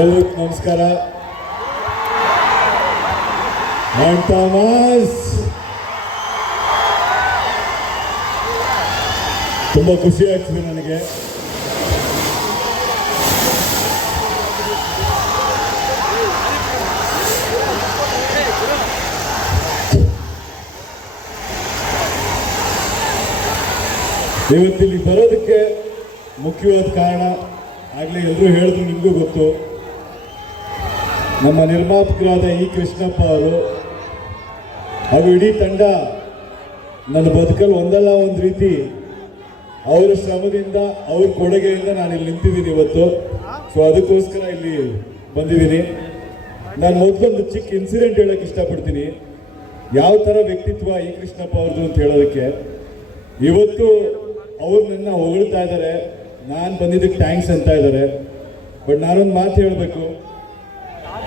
ಎಲ್ರಿಗೂ ನಮಸ್ಕಾರ. ಥಾಮಸ್ ತುಂಬಾ ಖುಷಿ ಆಗ್ತದೆ ನನಗೆ. ಇವತ್ತಿಲ್ಲಿ ಬರೋದಕ್ಕೆ ಮುಖ್ಯವಾದ ಕಾರಣ ಆಗಲೇ ಎಲ್ಲರೂ ಹೇಳಿದ್ರು ನಿಮಗೂ ಗೊತ್ತು. ನಮ್ಮ ನಿರ್ಮಾಪಕರಾದ ಈ ಕೃಷ್ಣಪ್ಪ ಅವರು ಹಾಗೂ ಇಡೀ ತಂಡ ನನ್ನ ಬದುಕಲ್ಲಿ ಒಂದಲ್ಲ ಒಂದು ರೀತಿ ಅವರ ಶ್ರಮದಿಂದ, ಅವ್ರ ಕೊಡುಗೆಯಿಂದ ನಾನು ಇಲ್ಲಿ ನಿಂತಿದ್ದೀನಿ ಇವತ್ತು. ಸೊ ಅದಕ್ಕೋಸ್ಕರ ಇಲ್ಲಿ ಬಂದಿದ್ದೀನಿ. ನಾನು ಮೊದಲೊಂದು ಚಿಕ್ಕ ಇನ್ಸಿಡೆಂಟ್ ಹೇಳಕ್ಕೆ ಇಷ್ಟಪಡ್ತೀನಿ. ಯಾವ ಥರ ವ್ಯಕ್ತಿತ್ವ ಈ ಕೃಷ್ಣಪ್ಪ ಅವ್ರದ್ದು ಅಂತ ಹೇಳೋದಕ್ಕೆ. ಇವತ್ತು ಅವ್ರು ನನ್ನ ಹೊಗಳ್ತಾ ಇದ್ದಾರೆ. ನಾನು ಬಂದಿದ್ದಕ್ಕೆ ಥ್ಯಾಂಕ್ಸ್ ಅಂತ ಇದ್ದಾರೆ. ಬಟ್ ನಾನೊಂದು ಮಾತು ಹೇಳಬೇಕು.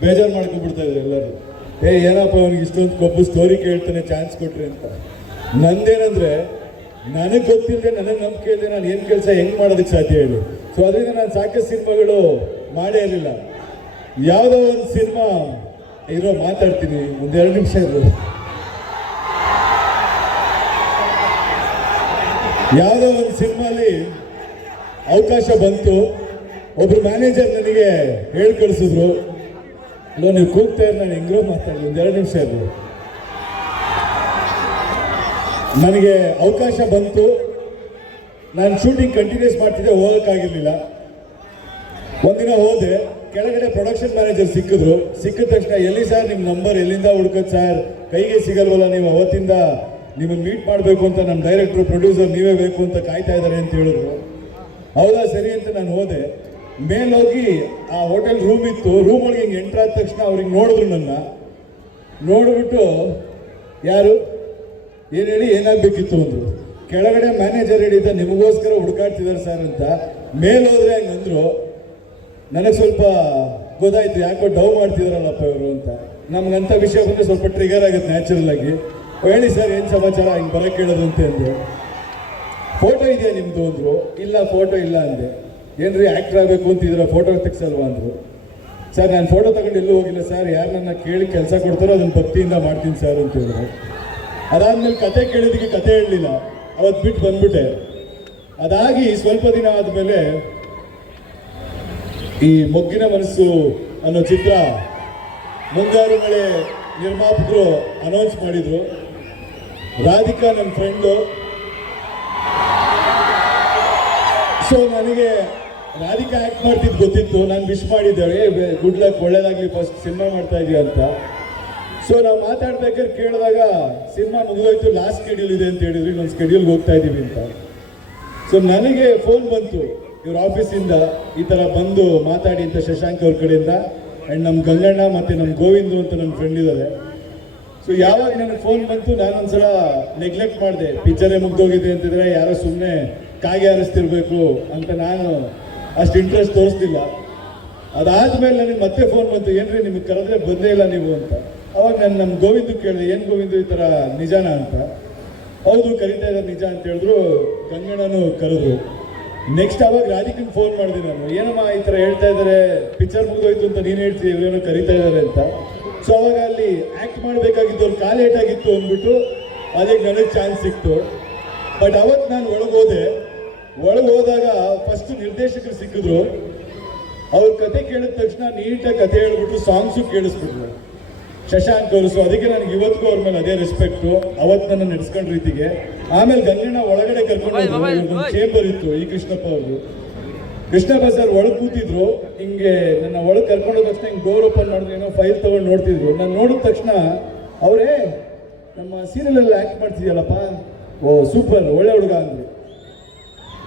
ಬೇಜಾರು ಮಾಡ್ಕೊಂಡ್ಬಿಡ್ತಾ ಇದ್ರು ಎಲ್ಲರೂ. ಏ, ಏನಪ್ಪ ಅವನಿಗೆ ಇಷ್ಟೊಂದು ಕೊಬ್ಬು ಸ್ಟೋರಿ ಕೇಳ್ತಾನೆ ಚಾನ್ಸ್ ಕೊಟ್ರಿ ಅಂತ. ನಂದೇನಂದ್ರೆ, ನನಗೆ ಗೊತ್ತಿಲ್ಲದೆ ನನಗೆ ನಂಬಿಕೆ ಇಲ್ಲದೆ ನಾನು ಏನು ಕೆಲಸ ಹೆಂಗೆ ಮಾಡೋದಕ್ಕೆ ಸಾಧ್ಯ ಹೇಳಿ. ಸೊ ಅದರಿಂದ ನಾನು ಸಾಕಷ್ಟು ಸಿನಿಮಾಗಳು ಮಾಡೇ ಇರಲಿಲ್ಲ. ಯಾವುದೋ ಒಂದು ಸಿನಿಮಾ ಇರೋ ಮಾತಾಡ್ತೀನಿ ಒಂದೆರಡು ನಿಮಿಷ ಇರೋ ಯಾವುದೋ ಒಂದು ಸಿನಿಮಾಲಿ ಅವಕಾಶ ಬಂತು. ಒಬ್ರು ಮ್ಯಾನೇಜರ್ ನನಗೆ ಹೇಳಿ ಅಲ್ಲೋ ನೀವು ಕೂಗ್ತಾ ಇರೋ ನಾನು ಹೆಂಗ್ರೋ ಮಾತಾಡಿ ಒಂದೆರಡು ನಿಮಿಷ ಇರು ನನಗೆ ಅವಕಾಶ ಬಂತು. ನಾನು ಶೂಟಿಂಗ್ ಕಂಟಿನ್ಯೂಸ್ ಮಾಡ್ತಿದ್ದೆ, ಹೋಗೋಕ್ಕಾಗಿರಲಿಲ್ಲ. ಒಂದಿನ ಹೋದೆ, ಕೆಳಗಡೆ ಪ್ರೊಡಕ್ಷನ್ ಮ್ಯಾನೇಜರ್ ಸಿಕ್ಕಿದ್ರು. ಸಿಕ್ಕಿದ ತಕ್ಷಣ ಎಲ್ಲಿ ಸರ್ ನಿಮ್ಮ ನಂಬರ್ ಎಲ್ಲಿಂದ ಹುಡ್ಕೋದು ಸರ್ ಕೈಗೆ ಸಿಗಲ್ವಲ್ಲ ನೀವು ಅವತ್ತಿಂದ? ನಿಮ್ಮನ್ನು ಮೀಟ್ ಮಾಡಬೇಕು ಅಂತ ನಮ್ಮ ಡೈರೆಕ್ಟ್ರು ಪ್ರೊಡ್ಯೂಸರ್ ನೀವೇ ಬೇಕು ಅಂತ ಕಾಯ್ತಾ ಇದ್ದಾರೆ ಅಂತ ಹೇಳಿದ್ರು. ಹೌದಾ, ಸರಿ ಅಂತ ನಾನು ಹೋದೆ. ಮೇಲೋಗಿ ಆ ಹೋಟೆಲ್ ರೂಮ್ ಇತ್ತು. ರೂಮ್ ಒಳಗೆ ಹಿಂಗೆ ಎಂಟ್ರ್ ಆದ ತಕ್ಷಣ ಅವ್ರಿಗೆ ನೋಡಿದ್ರು ನನ್ನ. ನೋಡ್ಬಿಟ್ಟು, ಯಾರು? ಏನು ಹೇಳಿ? ಏನಾಗಬೇಕಿತ್ತು? ಅಂದರು. ಕೆಳಗಡೆ ಮ್ಯಾನೇಜರ್ ಹೇಳಿದ್ದ, ನಿಮಗೋಸ್ಕರ ಹುಡುಕಾಡ್ತಿದ್ದಾರೆ ಸರ್ ಅಂತ. ಮೇಲೋದ್ರೆ ಅಂದರು. ನನಗೆ ಸ್ವಲ್ಪ ಗೊತ್ತಾಯ್ತು, ಯಾಕೋ ಡೌ ಮಾಡ್ತಿದಾರಲ್ಲಪ್ಪ ಇವರು ಅಂತ. ನಮ್ಗಂಥ ವಿಷಯ ಬಂದರೆ ಸ್ವಲ್ಪ ಟ್ರಿಗರ್ ಆಗುತ್ತೆ ನ್ಯಾಚುರಲ್ ಆಗಿ. ಹೇಳಿ ಸರ್ ಏನು ಸಮಾಚಾರ? ಹಿಂಗೆ ಬರೋಕ್ಕೆ ಅಂತ ಅಂದರು. ಫೋಟೋ ಇದೆಯಾ ನಿಮ್ಮದು ಅಂದರು. ಇಲ್ಲ, ಫೋಟೋ ಇಲ್ಲ ಅಂದೆ. ಏನ್ರಿ ಆಕ್ಟರ್ ಆಗಬೇಕು ಅಂತಿದ್ರ ಫೋಟೋ ತೆಗ್ಸಲ್ವಾ ಅಂದ್ರು? ಸರ್, ನಾನು ಫೋಟೋ ತಗೊಂಡು ಎಲ್ಲೂ ಹೋಗಿಲ್ಲ ಸರ್. ಯಾರು ನನ್ನ ಕೇಳಿ ಕೆಲಸ ಕೊಡ್ತಾರೋ ಅದನ್ನ ಭಕ್ತಿಯಿಂದ ಮಾಡ್ತೀನಿ ಸರ್ ಅಂತ ಹೇಳಿದ್ರು. ಅದಾದ್ಮೇಲೆ ಕತೆ ಕೇಳಿದ್ದಕ್ಕೆ ಕತೆ ಹೇಳಲಿಲ್ಲ. ಅವತ್ತು ಬಿಟ್ಟು ಬಂದ್ಬಿಟ್ಟೆ. ಅದಾಗಿ ಸ್ವಲ್ಪ ದಿನ ಆದಮೇಲೆ ಈ ಮೊಗ್ಗಿನ ಮನಸ್ಸು ಅನ್ನೋ ಚಿತ್ರ ಮುಂಗಾರು ಮಳೆ ನಿರ್ಮಾಪಕರು ಅನೌನ್ಸ್ ಮಾಡಿದ್ರು. ರಾಧಿಕಾ ನನ್ನ ಫ್ರೆಂಡು ಸೊ ನನಗೆ ರಾಧಿಕಾ ಆ್ಯಕ್ಟ್ ಮಾಡ್ತಿದ್ದು ಗೊತ್ತಿತ್ತು? ನಾನು ವಿಶ್ ಮಾಡಿದ್ದೇವೆ ಗುಡ್ ಲಕ್ ಒಳ್ಳೇದಾಗ್ಲಿ ಫಸ್ಟ್ ಸಿನಿಮಾ ಮಾಡ್ತಾ ಇದೀವಿ ಅಂತ. ಸೊ ನಾವು ಮಾತಾಡ್ಬೇಕಾದ್ರೆ ಕೇಳಿದಾಗ ಸಿನಿಮಾ ಮುಗಿದೋಯ್ತು ಲಾಸ್ಟ್ ಸ್ಕೆಡ್ಯೂಲ್ ಇದೆ ಅಂತ ಹೇಳಿದ್ರು. ಇನ್ನೊಂದು ಸ್ಕೆಡ್ಯೂಲ್ಗೆ ಹೋಗ್ತಾ ಇದ್ದೀವಿ ಅಂತ. ಸೊ ನನಗೆ ಫೋನ್ ಬಂತು ಇವ್ರ ಆಫೀಸಿಂದ ಈ ಥರ ಬಂದು ಮಾತಾಡಿ ಅಂತ ಶಶಾಂಕ್ ಅವ್ರ ಕಡೆಯಿಂದ. ಆ್ಯಂಡ್ ನಮ್ಮ ಗಂಗಣ್ಣ ಮತ್ತು ನಮ್ಮ ಗೋವಿಂದು ಅಂತ ನನ್ನ ಫ್ರೆಂಡ್ ಇದ್ದಾರೆ. ಸೊ ಯಾವಾಗ ನನಗೆ ಫೋನ್ ಬಂತು, ನಾನೊಂದ್ಸಲ ನೆಗ್ಲೆಕ್ಟ್ ಮಾಡಿದೆ. ಪಿಕ್ಚರೇ ಮುಗ್ದೋಗಿದೆ ಅಂತಿದ್ರೆ ಯಾರೋ ಸುಮ್ಮನೆ ಕಾಗೆ ಹರಿಸ್ತಿರ್ಬೇಕು ಅಂತ ನಾನು ಅಷ್ಟು ಇಂಟ್ರೆಸ್ಟ್ ತೋರಿಸ್ತಿಲ್ಲ. ಅದಾದ್ಮೇಲೆ ನನಗೆ ಮತ್ತೆ ಫೋನ್ ಬಂತು, ಏನ್ರಿ ನಿಮಗೆ ಕರೆದ್ರೆ ಬಂದೇ ಇಲ್ಲ ನೀವು ಅಂತ. ಅವಾಗ ನಾನು ನಮ್ಮ ಗೋವಿಂದ ಕೇಳಿದೆ, ಏನು ಗೋವಿಂದ ಈ ಥರ ನಿಜಾನ ಅಂತ? ಹೌದು, ಕರಿತಾ ಇದ್ದಾರೆ ನಿಜ ಅಂತ ಹೇಳಿದ್ರು, ಗಂಗಣ್ಣನು ಕರೆದ್ರು. ನೆಕ್ಸ್ಟ್ ಅವಾಗ ರಾಧಿಕನ್ ಫೋನ್ ಮಾಡಿದೆ ನಾನು. ಏನಮ್ಮ ಈ ಥರ ಹೇಳ್ತಾ ಇದ್ದಾರೆ ಪಿಕ್ಚರ್ ಮುಗಿದೋಯ್ತು ಅಂತ ನೀನು ಹೇಳ್ತೀವಿ ಇವರೇನೋ ಕರಿತಾ ಇದ್ದಾರೆ ಅಂತ? ಸೊ ಅವಾಗ ಅಲ್ಲಿ ಆ್ಯಕ್ಟ್ ಮಾಡಬೇಕಾಗಿತ್ತು, ಅವ್ರು ಕಾಲೇಟ್ ಏಟಾಗಿತ್ತು ಅಂದ್ಬಿಟ್ಟು ಅದಕ್ಕೆ ನನಗೆ ಚಾನ್ಸ್ ಸಿಕ್ತು. ಬಟ್ ಅವತ್ತು ನಾನು ಒಳಗೆ ಹೋದೆ. ಒಳಗೆ ಹೋದಾಗ ಫಸ್ಟ್ ನಿರ್ದೇಶಕರು ಸಿಕ್ಕಿದ್ರು. ಅವ್ರ ಕತೆ ಕೇಳಿದ ತಕ್ಷಣ ನೀಟಾಗಿ ಕತೆ ಹೇಳ್ಬಿಟ್ಟು ಸಾಂಗ್ಸು ಕೇಳಿಸ್ಬಿಟ್ರು. ಶಶಾಂಕ್ ಅವರು ಸೊ ಅದಕ್ಕೆ ನನಗೆ ಇವತ್ತಿಗೂ ಅವ್ರ ಮೇಲೆ ಅದೇ ರೆಸ್ಪೆಕ್ಟು ಅವತ್ತು ನನ್ನ ನಡೆಸ್ಕೊಂಡ ರೀತಿಗೆ ಆಮೇಲೆ ಗಂಗಣ್ಣ ಒಳಗಡೆ ಕರ್ಕೊಂಡು ಚೇಂಬರ್ ಇತ್ತು ಈ ಕೃಷ್ಣಪ್ಪ ಅವರು. ಕೃಷ್ಣಪ್ಪ ಸರ್ ಒಳಗೆ ಕೂತಿದ್ರು. ಹಿಂಗೆ ನನ್ನ ಒಳಗೆ ಕರ್ಕೊಂಡು ಹೋದ ತಕ್ಷಣ ಹಿಂಗೆ ಡೋರ್ ಓಪನ್ ಮಾಡಿದ್ರೆ ಏನೋ ಫೈಲ್ ತಗೊಂಡು ನೋಡ್ತಿದ್ರು. ನಾನು ನೋಡಿದ ತಕ್ಷಣ ಅವರೇ ನಮ್ಮ ಸೀರಿಯಲಲ್ಲಿ ಆ್ಯಕ್ಟ್ ಮಾಡ್ತಿದ್ಯಲ್ಲಪ್ಪ. ಓ ಸೂಪರ್ ಒಳ್ಳೆ ಹುಡುಗ ಅಂದ್ರು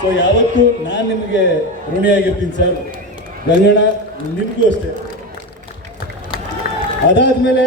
ಸೊ ಯಾವತ್ತೂ ನಾನು ನಿಮಗೆ ಋಣಿಯಾಗಿರ್ತೀನಿ ಸರ್ ಗಂಗಣ್ಣ ನಿಮಗೂ ಅಷ್ಟೇ. ಅದಾದಮೇಲೆ